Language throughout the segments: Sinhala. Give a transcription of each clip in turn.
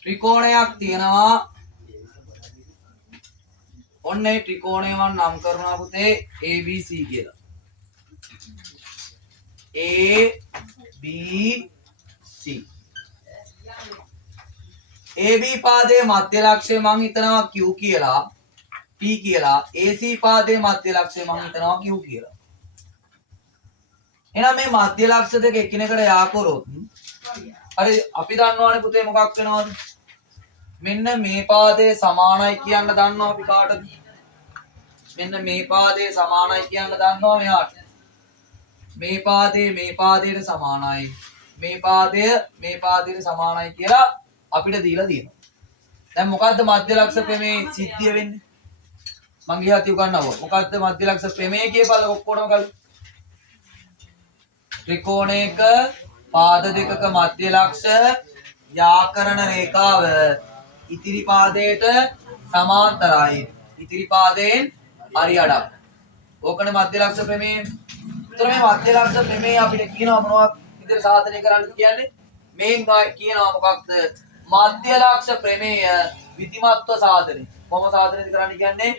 ත්‍රිකෝණයක් තියෙනවා. ඔන්න ඒ ත්‍රිකෝණය මම නම් කරනවා පුතේ ABC කියලා. ABC AB පාදයේ මධ්‍ය ලක්ෂය මම හිතනවා Q කියලා, P කියලා. AC පාදයේ මධ්‍ය ලක්ෂය මම හිතනවා Q කියලා. එහෙනම් මේ මධ්‍ය ලක්ෂ දෙක එකිනෙකට යා කරොත් හරි අපි දන්නවනේ පුතේ මොකක් වෙනවද? මෙන්න මේ පාදයේ සමානයි කියන්න දන්නවා අපි කාටද? මෙන්න මේ පාදයේ සමානයි කියන්න දන්නවා මෙයාට. මේ පාදයට සමානයි. මේ පාදයට සමානයි කියලා අපිට දීලා තියෙනවා. දැන් මොකද්ද මධ්‍ය ලක්ෂ ප්‍රමේය සිද්ධිය වෙන්නේ? මං ගියා තිය ගන්නවා. මොකද්ද මධ්‍ය ලක්ෂ ප්‍රමේය කියපළ ඔක්කොටම ගල්. ත්‍රිකෝණයක පාද දෙකක මධ්‍ය ලක්ෂ යාකරණ රේඛාව ඉතිරි පාදයට සමාන්තරයි. ඉතිරි පාදයෙන් හරි අඩක්. ඕකනේ මධ්‍ය ලක්ෂ ප්‍රමේය. ඒතර මේ මධ්‍ය ලක්ෂ ප්‍රමේය අපිට කියනවා මොනවද විදිහට සාධනය කරන්න කියන්නේ? මේන් කියනවා මොකක්ද? මධ්‍ය ලක්ෂ ප්‍රමේය විධිමත්ව සාධනය. කොහොම සාධනයද කරන්න කියන්නේ?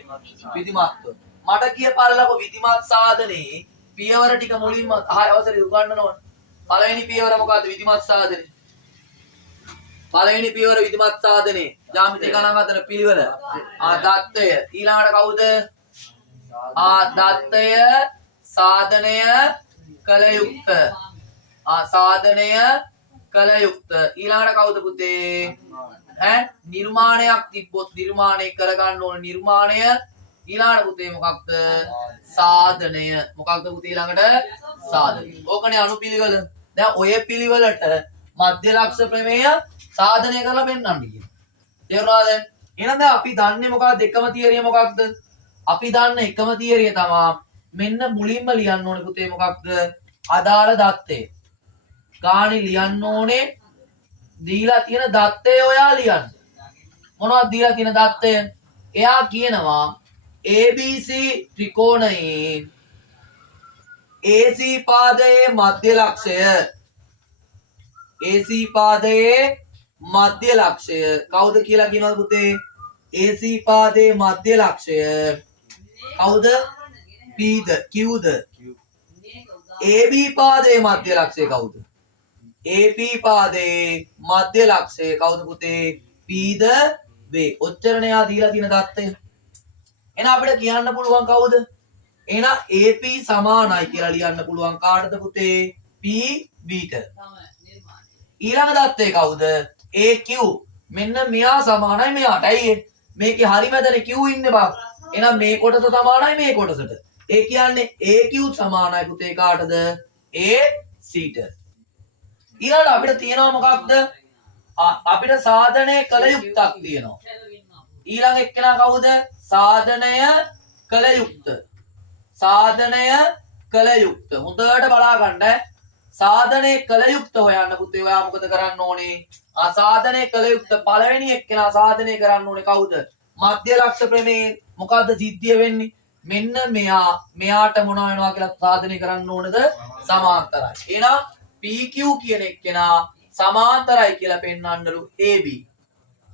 විධිමත්ව. මට කියපල්ලකො විධිමත් සාධනේ පියවර ටික මුලින්ම අවසරේ උගන්වන්න ඕන. පළවෙනි පියවර මොකද්ද? විධිමත් සාධනේ. පළවෙනි පියවර විධිමත් සාධනේ. ජ්‍යාමිති ගණන් හදන පිළිවෙල. දත්තය. ඊළඟට කවුද? දත්තය සාධනය කළ යුක්ත. සාධනය කළ යුක්ත. ඊළඟට කවුද පුතේ? නිර්මාණයක් තිබ්බොත් නිර්මාණය කරගන්න ඕන නිර්මාණය. ඊළඟට පුතේ මොකක්ද? සාධනය. මොකක්ද පුතේ ඊළඟට? සාධනය. ඕකනේ අනුපිළිවෙල. දැන් ඔය පිළිවෙලට මධ්‍ය ලක්ෂ ප්‍රමේය සාධනය කරලා පෙන්නන්න කියන. තේරුණාද? එහෙනම් දැන් අපි දන්නේ මොකක්ද? එකම තියරිය මොකක්ද? අපි දන්න එකම තියරිය තමයි මෙන්න මුලින්ම ලියන්න ඕනේ පුතේ මොකක්ද? අදාළ දත්තය. ගාණි ලියන්න ඕනේ. දීලා තියෙන දත්තය ඔයා ලියන්න. මොනවද දීලා තියෙන දත්තය? එයා කියනවා ABC ත්‍රිකෝණයේ AC පාදයේ මධ්‍ය ලක්ෂය AC පාදයේ මධ්‍ය ලක්ෂය කවුද කියලා කියනවද පුතේ? AC පාදයේ මධ්‍ය ලක්ෂය කවුද? Pද Qද? AB පාදයේ මධ්‍ය ලක්ෂය කවුද? AP පාදයේ මධ්‍ය ලක්ෂය කවුද පුතේ? Pද V. ඔච්චරනේ යා දීලා තියෙන தත්ත්වය. එහෙනම් අපිට කියන්න පුළුවන් කවුද? එහෙනම් AP සමානයි කියලා ලියන්න පුළුවන් කාටද පුතේ? P Bට. ඊළඟ தත්ත්වය කවුද? AQ. මෙන්න මෙයා සමානයි මෙයාට. ඇයි මේකේ හරි මැදනේ Q ඉන්නේ බං. එහෙනම් මේ කොටස සමානයි මේ කොටසට. ඒ කියන්නේ AQ සමානයි පුතේ කාටද? ACට. ඊළඟ අපිට තියෙනවා මොකක්ද? අපිට සාධනය කළ යුක්තක් තියෙනවා. ඊළඟ එක්කෙනා කවුද? සාධනය කළ යුක්ත. සාධනය කළ යුක්ත. හොඳට බලා ගන්න. සාධනය කළ යුක්ත හොයන්න පුතේ. ඔයා මොකද කරන්න ඕනේ? සාධනය කළ යුක්ත පළවෙනි එක්කෙනා සාධනය කරන්න ඕනේ කවුද? මධ්‍ය ලක්ෂ ප්‍රමේය මොකද්ද සිද්ධිය වෙන්නේ? මෙන්න මෙයාට මොන වෙනවා කියලා සාධනය කරන්න ඕනද? සමාන්තරයි. එහෙනම් PQ කියන එක්කෙනා සමාන්තරයි කියලා පෙන්වන්නලු AB.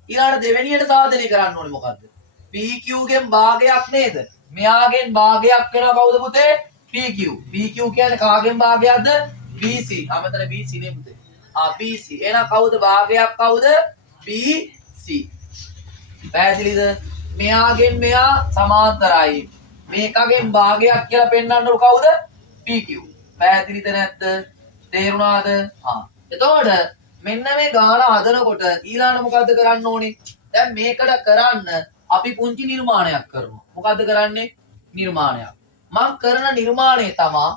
ඊළඟට දෙවෙනියට සාධනය කරන්න ඕනේ මොකද්ද? PQ ගෙන් භාගයක් නේද? මෙයාගෙන් භාගයක් වෙනවා කවුද පුතේ? PQ. PQ කියන්නේ කාගෙන් භාගයක්ද? BC. අමතර BC නේ පුතේ. BC. එහෙනම් කවුද භාගයක් කවුද? BC. පැහැදිලිද? මෙයාගෙන් මෙයා සමාන්තරයි. මේකගෙන් භාගයක් කියලා පෙන්වන්නලු කවුද? PQ. පැහැදිලිද නැද්ද? තේරුණාද? එතකොට මෙන්න මේ ගාන හදනකොට ඊළඟ මොකද්ද කරන්න ඕනේ? දැන් මේකට කරන්න අපි පුංචි නිර්මාණයක් කරනවා. මොකද්ද කරන්නේ? නිර්මාණයක්. මම කරන නිර්මාණය තමයි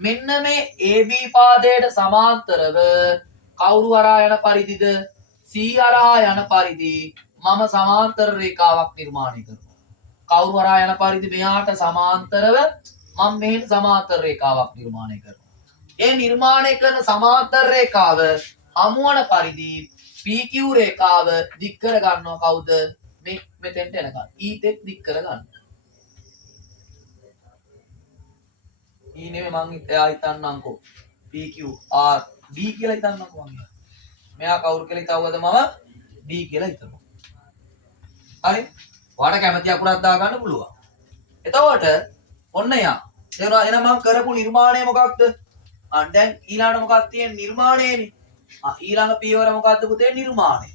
මෙන්න මේ AB පාදයට සමාන්තරව කවුරු හරහා යන පරිදිද? C හරහා යන පරිදි මම සමාන්තර රේඛාවක් නිර්මාණය කරනවා. කවුරු හරහා යන පරිදි මෙයාට සමාන්තරව මම මෙහෙන් සමාන්තර රේඛාවක් නිර්මාණය කරනවා. ඒ නිර්මාණය කරන සමාන්තර රේඛාව හමුවන පරිදි PQ රේඛාව දික් කර ගන්නවා කවුද? මේ මෙතෙන්ට එනකන් E තෙක් දික් කරගන්න. E නෙමෙයි මං එයා හිතන්නම්කෝ PQ R D කියලා හිතන්නම්කෝ මං. මෙයා කවුරු කියලා හිතවද මම D කියලා හිතනවා. හරි? ඔයාලට කැමති අකුරක් දාගන්න පුළුවන්. එතකොට ඔන්න යා. තේරුණා? එහෙනම් මං කරපු නිර්මාණය මොකක්ද? දැන් ඊළඟට මොකක්ද තියෙන්නේ? නිර්මාණයනේ. ඊළඟ පියවර මොකද්ද පුතේ? නිර්මාණය.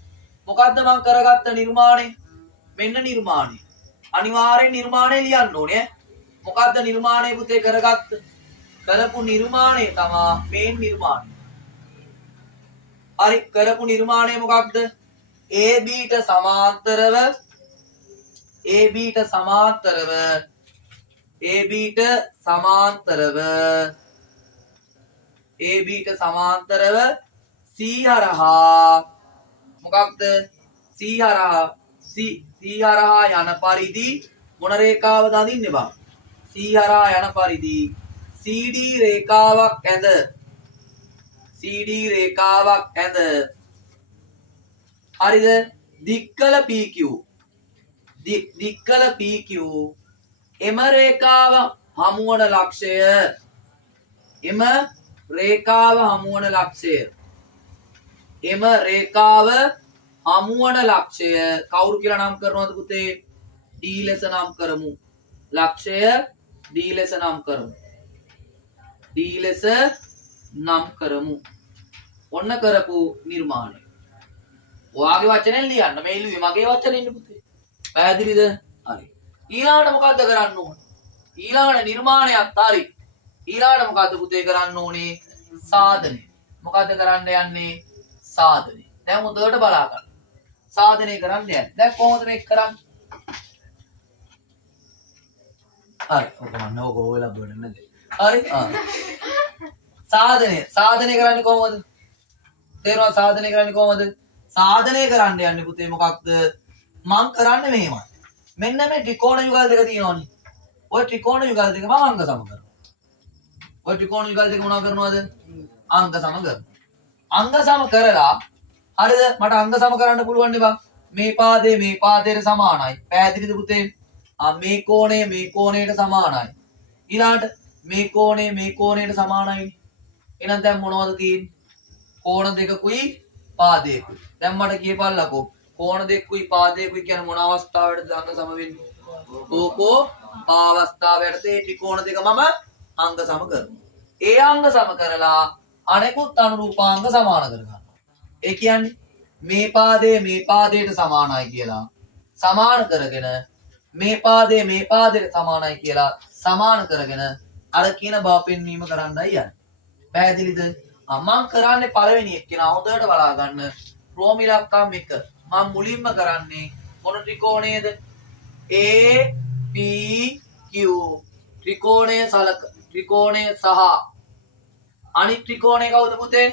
මොකද්ද මං කරගත්ත නිර්මාණය? මෙන්න නිර්මාණය. අනිවාර්යෙන් නිර්මාණය ලියන්න ඕනේ. මොකද්ද නිර්මාණය පුතේ කරගත්ත? කරපු නිර්මාණය තමයි මේ නිර්මාණය. හරි කරපු නිර්මාණය මොකක්ද? AB ට සමාන්තරව AB ට සමාන්තරව AB ට සමාන්තරව AB ට සමාන්තරව C හරහා මොකක්ද? C හරහා C හරහා යන පරිදි මොන රේඛාවද අඳින්නේ බං? C හරහා යන පරිදි CD රේඛාවක් ඇඳ CD රේඛාවක් ඇඳ හරිද? දික්කල PQ දික්කල PQ එම රේඛාව හමුවන ලක්ෂය එම රේඛාව හමුවන ලක්ෂය එම රේඛාව හමුවන ලක්ෂය කවුරු කියලා නම් කරනවද පුතේ? D ලෙස නම් කරමු. ලක්ෂය D ලෙස නම් කරමු. D ලෙස නම් කරමු. ඔන්න කරපු නිර්මාණය. ඔයාගේ වචනෙන් ලියන්න. මේ ඉල්ලුවේ මගේ වචනෙන් පුතේ. පැහැදිලිද? හරි. ඊළඟට මොකද්ද කරන්න ඕනේ? ඊළඟට නිර්මාණයත් හරි. ඊළඟට මොකද්ද පුතේ කරන්න ඕනේ? සාධනය. මොකද්ද කරන්න යන්නේ? සාධනය. දැන් මුදවට බලා ගන්න. සාධනය කරන්න යන්නේ. දැන් කොහොමද මේක කරන්නේ? හරි. ඔක මම නෝ ගෝවලා බලන්න. හරි. සාධනය කරන්නේ කොහොමද? තේරෙනවද සාධනය කරන්නේ කොහොමද? සාධනය කරන්න යන්නේ පුතේ මොකක්ද? මං කරන්නේ මෙහෙමයි. මෙන්න මේ ත්‍රිකෝණ යුගල් දෙක තියෙනවනේ. ඔය ත්‍රිකෝණ යුගල් දෙක මම අංග සම කරනවා. ඔය ත්‍රිකෝණ යුගල් දෙක මොනවද කරනවද? අංග සම කරනවා. අංග සම කරලා හරිද? මට අංග සම කරන්න පුළුවන් නේ බං. මේ පාදයට සමානයි. පැහැදිලිද පුතේ? මේ කෝණයට සමානයි. ඊළාට මේ කෝණයට සමානයි. එහෙනම් දැන් මොනවද තියෙන්නේ? කෝණ දෙකකුයි පාදයකුයි. දැන් මට කියපල්ලකෝ. කෝණ දෙකකුයි පාදයකුයි කියන්නේ මොන අවස්ථාවකටද අංග සම වෙන්නේ? කෝකෝ පාවස්ථාවයට ඒ ත්‍රිකෝණ දෙක මම අංග සම කරනවා. ඒ අංග සම කරලා අනෙකුත් අනුරූපාංග සමාන කරගන්නවා. ඒ කියන්නේ මේ පාදයට සමානයි කියලා සමාන කරගෙන මේ පාදයට සමානයි කියලා සමාන කරගෙන අර කියන බව පෙන්වීම කරන්නයි යන්නේ. පැහැදිලිද? මම කරන්නේ පළවෙනි එක කියන හොඳට බලා ගන්න. රෝමි ඉලක්කම් 1. මම මුලින්ම කරන්නේ මොන ත්‍රිකෝණයේද? APQ ත්‍රිකෝණය සහ අනිත් ත්‍රිකෝණය කවුද පුතේ?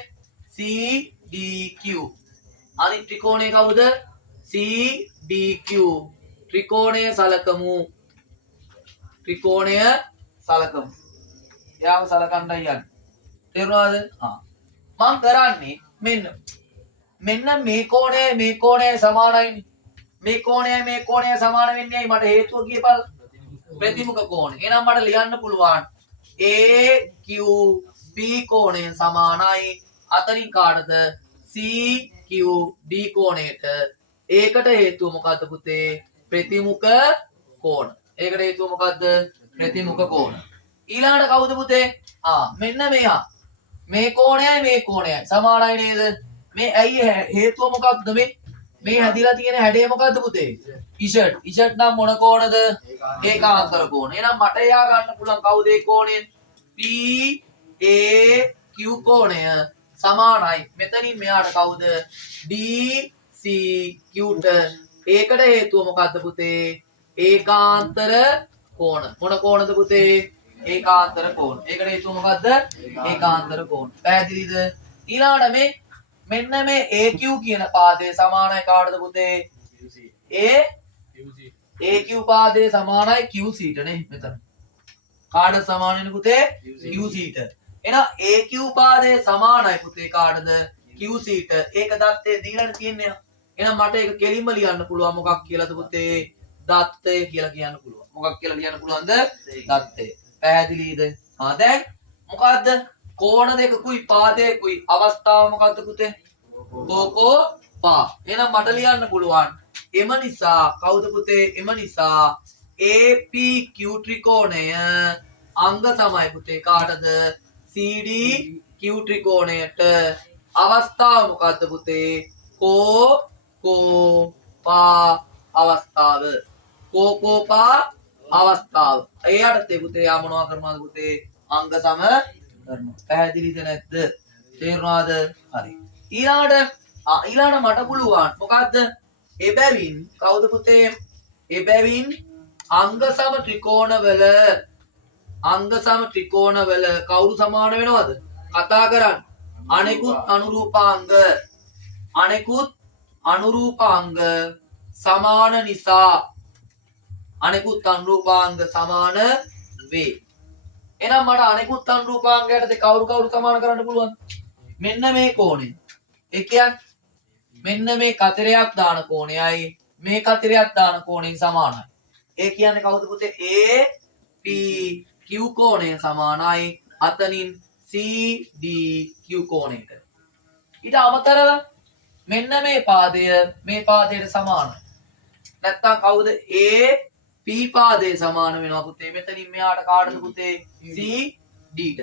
CDQ. අනිත් ත්‍රිකෝණය කවුද? CDQ. ත්‍රිකෝණය සලකමු. එයාම සලකන්නයි යන්නේ. තේරුණාද? මම කරන්නේ මෙන්න මේ කෝණය සමානයිනේ. මේ කෝණය සමාන වෙන්නේ ඇයි? මට හේතුව කියපල්. ප්‍රතිමුඛ කෝණය. එහෙනම් මට ලියන්න පුළුවන් AQB කෝණය සමානයි අතරින් කාටද? CQD කෝණයට. ඒකට හේතුව මොකද්ද පුතේ? ප්‍රතිමුඛ කෝණ. ඒකට හේතුව මොකද්ද? ප්‍රතිමුඛ කෝණ. ඊළඟට කවුද පුතේ? මෙන්න මෙයා. මේ කෝණයයි සමානයි නේද? මේ ඇයි හේතුව මොකක්ද? මේ හැදිලා තියෙන හැඩය මොකද්ද පුතේ? ඉෂට් නම් මොන කෝණද? ඒකාන්තර කෝණ. එහෙනම් මට එයා ගන්න පුළුවන් කවුද ඒ කෝණය? PAQ කෝණය සමානයි. මෙතනින් මෙයාට කවුද? DCQට. ඒකට හේතුව මොකද්ද පුතේ? ඒකාන්තර කෝණ. මොන කෝණද පුතේ? ඒකාන්තර කෝණ. ඒකට හේතුව මොකද්ද? ඒකාන්තර කෝණ. පැහැදිලිද? ඊළඟට මෙන්න මේ AQ කියන පාදයේ සමානයි කාටද පුතේ? AQ පාදයේ සමානයි QC ට නේ මෙතන. කාටද සමානයිනේ පුතේ? QC ට. එහෙනම් AQ පාදයේ සමානයි පුතේ කාටද? QC ට. ඒක දත්තේ දීලානේ තියන්නේ. එහෙනම් මට ඒක කෙලින්ම ලියන්න පුළුවන් මොකක් කියලාද පුතේ? දත්තය කියලා කියන්න පුළුවන්. මොකක් කියලා ලියන්න පුළුවන්ද? දත්තය. පැහැදිලිද? දැන් මොකද්ද? කෝණ දෙකකුයි පාදයකුයි අවස්ථාව මොකද්ද පුතේ? කෝකෝ පා. එහෙනම් මට ලියන්න පුළුවන්. එම නිසා කවුද පුතේ? එම නිසා APQ ත්‍රිකෝණය අංග සමයි පුතේ කාටද? CDQ ත්‍රිකෝණයට අවස්ථාව මොකද්ද පුතේ? කෝ පා අවස්ථාව. කෝ පා අවස්ථාව. ඒ යටතේ පුතේ යා මොනවා කරනවද පුතේ? අංග සම කරනවා. පැහැදිලිද නැද්ද? තේරුණාද? හරි. ඊළඟට මට පුළුවන් මොකද්ද? එබැවින් කවුද පුතේ? එබැවින් අංග සම ත්‍රිකෝණවල කවුරු සමාන වෙනවද? කතා කරන්න. අනෙකුත් අනුරූපාංග සමාන නිසා අනෙකුත් අනුරූපාංග සමාන වේ. එහෙනම් මට අනෙකුත් අනුරූපාංගයට කවුරු සමාන කරන්න පුළුවන්? මෙන්න මේ කෝණය. ඒ කියන්නේ මෙන්න මේ කතරයක් දාන කෝණයයි මේ කතරයක් දාන කෝණයෙන් සමානයි. ඒ කියන්නේ කවුද පුතේ? APQ කෝණය සමානයි අතනින් CDQ කෝණයට. ඊට අමතරව මෙන්න මේ පාදය මේ පාදයට සමානයි. නැත්තම් කවුද? AP පාදයේ සමාන වෙනවා පුතේ. මෙතනින් මෙහාට කාටද පුතේ? CDට.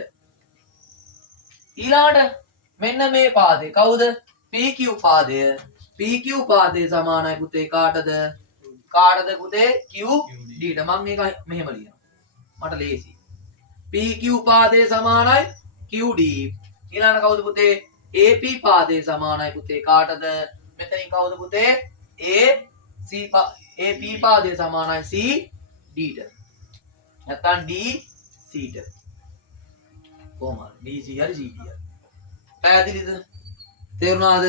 ඊළාට මෙන්න මේ පාදේ කවුද? PQ පාදය. PQ පාදයේ සමානයි පුතේ කාටද? කාටද පුතේ? QDට. මම මේක මෙහෙම ලියනවා. මට ලේසි. PQ පාදයේ සමානයි QD. ඊළඟ කවුද පුතේ? AP පාදයේ සමානයි පුතේ කාටද? මෙතනින් කවුද පුතේ? AP පාදයේ සමානයි CDට. නැත්නම් DCට. කොහොමද? DC හරි CD හරි. පැහැදිලිද? තේරුණාද?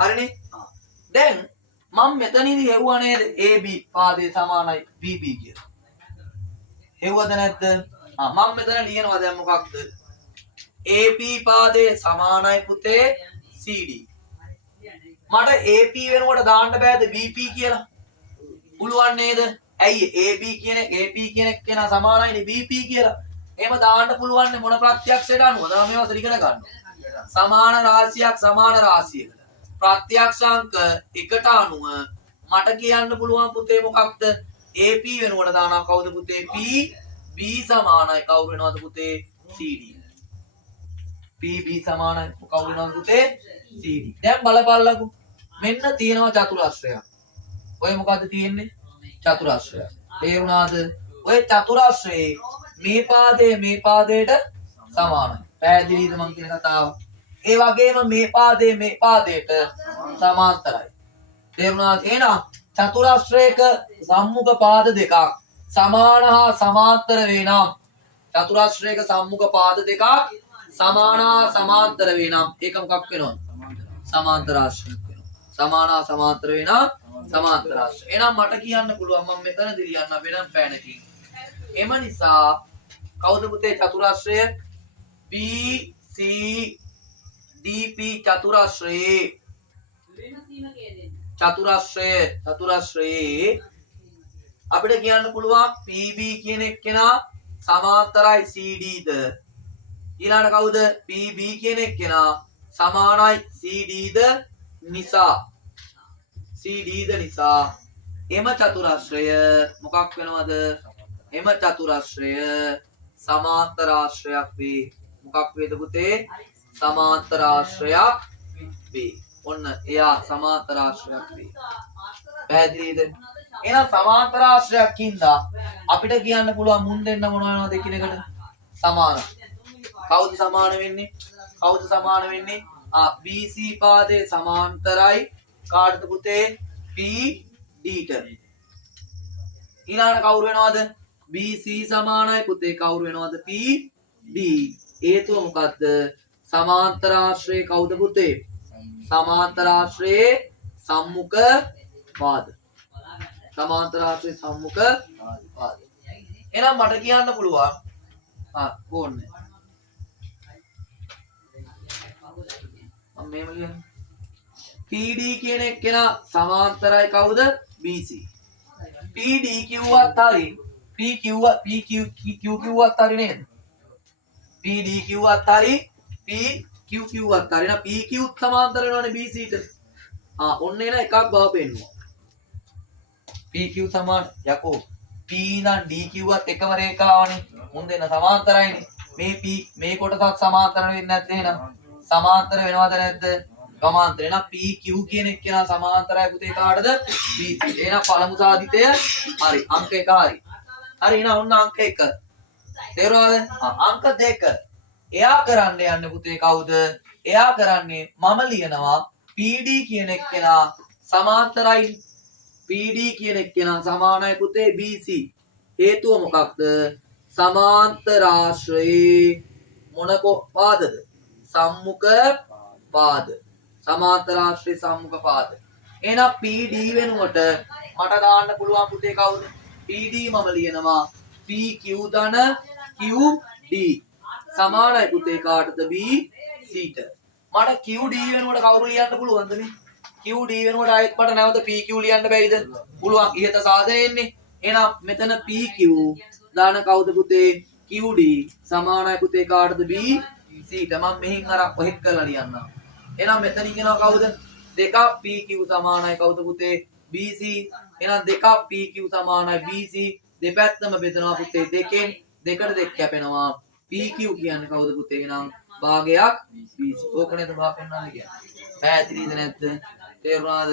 හරිනේ? දැන් මම මෙතනදී හෙව්වා නේද? AB පාදයේ සමානයි BB කියලා. හෙව්වද නැද්ද? මම මෙතන ලියනවා දැන් මොකක්ද? AP පාදයේ සමානයි පුතේ CD. මට AP වෙනකොට දාන්න බෑද BP කියලා? පුළුවන් නේද? ඇයි AB කියන කෙනා සමානයිනේ BP කියලා. එහෙම දාන්න පුළුවන් මොන ප්‍රත්‍යක්ෂයට අනුව? තමයි මේවා ඉගෙන ගන්න. සමාන රාශියක් සමාන රාශියකට. ප්‍රත්‍යක්ෂාංක එකට අනුව මට කියන්න පුළුවන් පුතේ මොකක්ද? AP වෙනකොට දානවා කවුද පුතේ? PB සමානයි කවුරු වෙනවද පුතේ? CD. PB සමානයි කවුරු වෙනවද පුතේ? CD. දැන් බලපල්ලකෝ. මෙන්න තියෙනවා චතුරස්‍රයක්. ඔය මොකද්ද තියෙන්නේ? චතුරස්‍රයක්. තේරුණාද? ඔය චතුරස්‍රයේ මේ පාදයට සමානයි. පැහැදිලිද මං කියන කතාව? ඒ වගේම මේ පාදයට සමාන්තරයි. තේරුණාද? එහෙනම් චතුරස්‍රයක සම්මුඛ පාද දෙකක් සමාන හා සමාන්තර වේ නම් චතුරස්‍රයක සම්මුඛ පාද දෙකක් සමාන හා සමාන්තර වේ නම් ඒක මොකක් වෙනවද? සමාන්තරාශ්‍රයක් වෙනවා. සමාන හා සමාන්තර වේ නම් සමාන්තරාශ්‍රය. එහෙනම් මට කියන්න පුළුවන් මම මෙතනදී ලියන්න වෙනම පෑනකින්. එම නිසා කවුද පුතේ චතුරස්‍රය? PCDP චතුරස්‍රයේ අපිට කියන්න පුළුවන් PB කියන එක්කෙනා සමාන්තරයි CDද. ඊළඟ කවුද? PB කියන එක්කෙනා සමානයි CDද නිසා එම චතුරස්‍රය මොකක් වෙනවද? එම චතුරස්‍රය සමාන්තරාශ්‍රයක් වේ. මොකක් වේද පුතේ? සමාන්තරාශ්‍රයක් වේ. ඔන්න එයා සමාන්තරාශ්‍රයක් වේ. පැහැදිලිද? එහෙනම් සමාන්තරාශ්‍රයක් හින්දා අපිට කියන්න පුළුවන් මුන් දෙන්න මොනවා වෙනවද එකිනෙකට? සමාන. කවුද සමාන වෙන්නේ? BC පාදයේ සමාන්තරයි කාටද පුතේ? PDට. ඊළඟට කවුරු වෙනවද? BC සමානයි පුතේ කවුරු වෙනවද? PD. හේතුව මොකද්ද? සමාන්තරාශ්‍රයේ කවුද පුතේ? සමාන්තරාශ්‍රයේ සම්මුඛ පාද. එහෙනම් මට කියන්න පුළුවන් ඕන්නේ. මම මේව ලියන්න. PD කියන එක්කෙනා සමාන්තරයි කවුද? BC. PD කිව්වත් හරි Q කිව්වත් හරි නේද? PD කිව්වත් හරි Q කිව්වත් හරි නා PQ සමාන්තර වෙනවනේ BC ට. ඔන්න එන එකක් බව පෙන්නුවා. PQ සමාන යකෝ P ඉඳන් D කිව්වත් එකම රේඛාවනේ. මුන් දෙන්න සමාන්තරයිනේ. මේ කොටසත් සමාන්තර වෙන්නේ නැද්ද එහෙනම්? සමාන්තර වෙනවද නැද්ද? සමාන්තර. එහෙනම් PQ කියන එක්කෙනා සමාන්තරයි පුතේ කාටද? BC. එහෙනම් පළමු සාධිතය හරි. අංක 1 හරි. හරි එහෙනම් ඔන්න අංක 1. තේරුණාද? අංක 2. එයා කරන්න යන්නේ පුතේ කවුද? එයා කරන්නේ මම ලියනවා PD කියන එක්කෙනා සමාන්තරයි. PD කියන එක්කෙනා සමානයි පුතේ BC. හේතුව මොකක්ද? සමාන්තරාශ්‍රයේ මොන පාදද? සම්මුඛ පාද. සමාන්තරාශ්‍රයේ සම්මුඛ පාද. එහෙනම් PD වෙනුවට මට දාන්න පුළුවන් පුතේ කවුද? PD මම ලියනවා PQ ධන QD සමානයි පුතේ කාටද? BC ට. මට QD වෙනුවට කවුරු ලියන්න පුළුවන්ද මේ? QD වෙනුවට ආයෙත් මට නැවත PQ ලියන්න බැයිද? පුළුවන්. ඉහත සාධනය එන්නේ. එහෙනම් මෙතන PQ දාන කවුද පුතේ? QD සමානයි පුතේ කාටද? BC ට. මම මෙහින් අර ඔහෙත් කරලා ලියන්නම්. එහෙනම් මෙතනින් එනවා කවුද? 2ක් PQ සමානයි කවුද පුතේ? BC. එහෙනම් 2ක් PQ සමානයි BC. දෙපැත්තම බෙදනවා පුතේ 2කින්. 2ට 2 කැපෙනවා. PQ කියන්නේ කවුද පුතේ? එහෙනම් භාගයක් BC. ඕක නේද බා පෙන්නන්නේ කියන්නේ. පැහැදිලිද නැද්ද? තේරුණාද?